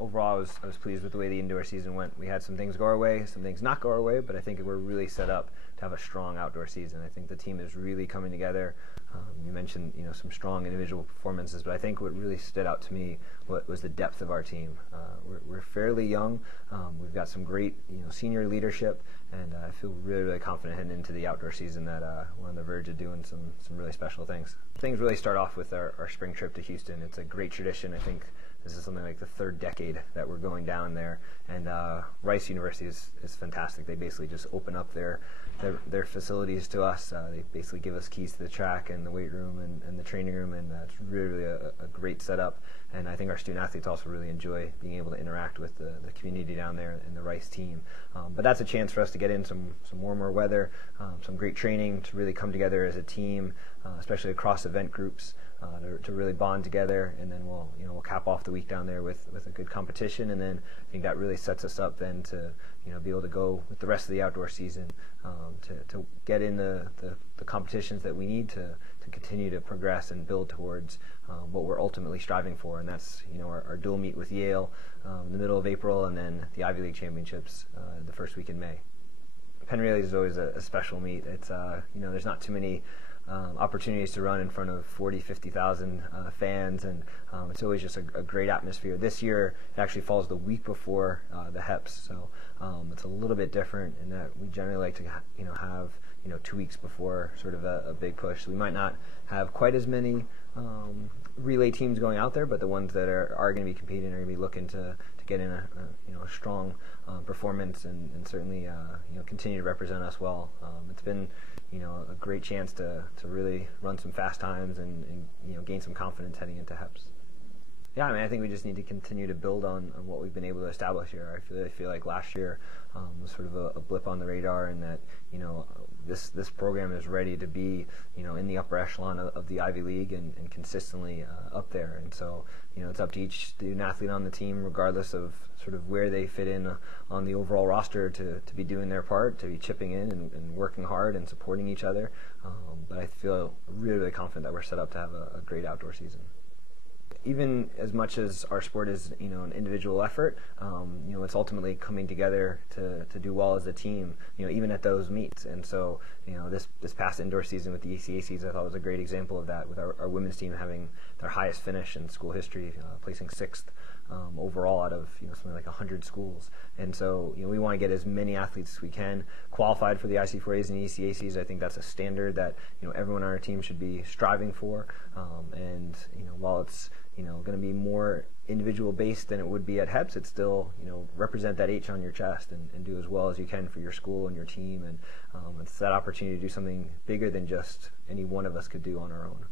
Overall, I was pleased with the way the indoor season went. We had some things go our way, some things not go our way, but I think we're really set up to have a strong outdoor season. I think the team is really coming together. You mentioned some strong individual performances, but I think what really stood out to me was the depth of our team. We're fairly young. We've got some great senior leadership, and I feel really confident heading into the outdoor season that we're on the verge of doing some really special things. Things really start off with our spring trip to Houston. It's a great tradition. I think this is something like the third decade that we're going down there, and Rice University is fantastic. They basically just open up their facilities to us. They basically give us keys to the track and the weight room and the training room, and it's really a great setup. And I think our student athletes also really enjoy being able to interact with the community down there and the Rice team. But that's a chance for us to get in some warmer weather, some great training, to really come together as a team, especially across event groups, to really bond together. And then we'll cap off the week down there with a good competition, and then I think that really sets us up then to be able to go with the rest of the outdoor season, to get in the competitions that we need to continue to progress and build towards what we're ultimately striving for, and that's our dual meet with Yale in the middle of April, and then the Ivy League Championships the first week in May. Penn Relay is always a special meet. It's there's not too many opportunities to run in front of 40,000, 50,000 fans, and it's always just a great atmosphere. This year it actually falls the week before the HEPS, so it's a little bit different in that we generally like to have 2 weeks before sort of a big push. So we might not have quite as many relay teams going out there, but the ones that are going to be competing are going to be looking to get in a strong performance and certainly continue to represent us well. It's been a great chance to really run some fast times and gain some confidence heading into HEPS. Yeah, I think we just need to continue to build on what we've been able to establish here. I feel like last year was sort of a blip on the radar, and that this program is ready to be in the upper echelon of the Ivy League and consistently up there. And so it's up to each student athlete on the team, regardless of sort of where they fit in on the overall roster, to be doing their part, to be chipping in and working hard and supporting each other. But I feel really confident that we're set up to have a great outdoor season. Even as much as our sport is an individual effort, it's ultimately coming together to do well as a team, even at those meets. And so this past indoor season with the ECACs, I thought was a great example of that, with our women's team having their highest finish in school history, placing 6th overall out of something like 100 schools. And so we want to get as many athletes as we can qualified for the IC4As and ECACs. I think that's a standard that everyone on our team should be striving for. And while it's going to be more individual based than it would be at HEPS, it's still represent that H on your chest and do as well as you can for your school and your team. And it's that opportunity to do something bigger than just any one of us could do on our own.